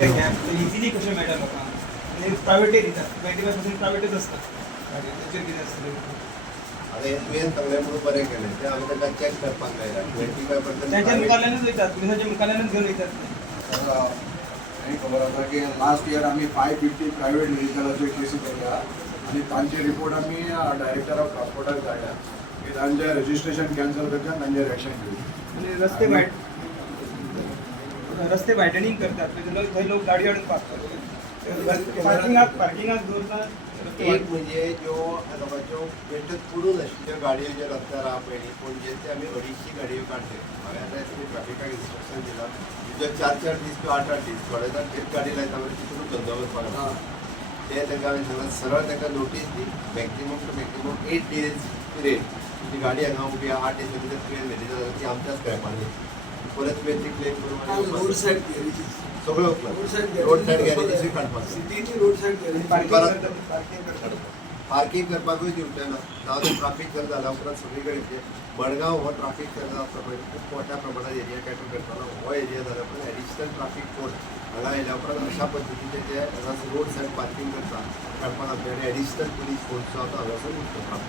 easily कशें मेळटा लोकांक आनी प्रायवेटूय दितात 95% प्रायवेटूच असता ताचेर कितें आसतलें आता हे तुवें सांगलें म्हणून बरें केलें तें आमी ताका चॅक करपाक मेळटा 25% तांच्या मुखारल्यानूच वयतात पुलिसांच्या मुखारल्यानूच घेवन वयतात ते आणि खबर आसा की लास्ट इयर आमी 550 प्रायवेट व्हेहिकलाच्यो केसी केल्या आणि तांचे रिपोर्ट आमी डायरेक्टर ऑफ ट्रान्सपोर्टाक धाडल्या की तांचें रजिस्ट्रेशन कॅन्सल करचें आनी तांचेर एक्शन घेवची आनी रस्ते वायडनींग करतात थंय लोक गाडी हाडून पार्क करतात पार्किंगाक दवरतात एक म्हणजे ज्यो लोकांच्यो पेटत पडून आशिल्ल्यो गाडयो ज्यो रस्त्यार आहा पळय पणजे ते आमी 250 गाडयो काडले हांवें आतां तुमी ट्रॅफिकाक इन्स्ट्रक्शन दिलां तुजो 4-4 दीस किंवा 8-8 दीस थोडे जाण तेच गाडी लायता म्हणजे तितून धंदो करपाक लागला ते ताका हांवें सांगलां सरळ ताका नोटीस दी maximum to maximum 8 days period तुजी गाडी हांगा उबी आहा 8 दिसां भितर तुवें व्हेली जाल्यार ती आमच्याच स्क्रॅपान परत तुवें ती क्लेम करून रोड सायड गॅरेजीस सगळ्यो रोड सायड रोड सायड गॅरेजीसूय काडपाक सिटीची रोड सायड गॅरेज पार्किंग करपाकूय दिवचें ना जावं तें ट्राफीक जर जाल्या उपरांत सगळी कडेन मडगांव हो ट्राफीक जर आसा पळय खूब मोठ्या प्रमाणात एरिया कॅटर करतालो हो एरिया जाल्यार पण एडिशनल ट्राफीक कोड हांगा येयल्या उपरांत अशा पद्दतीचे जे हांगासर रोड सायड पार्किंग करता काडपाक लागता आनी एडिशनल पुलीस फोर्स जो आसा हांगासर यूज करपाक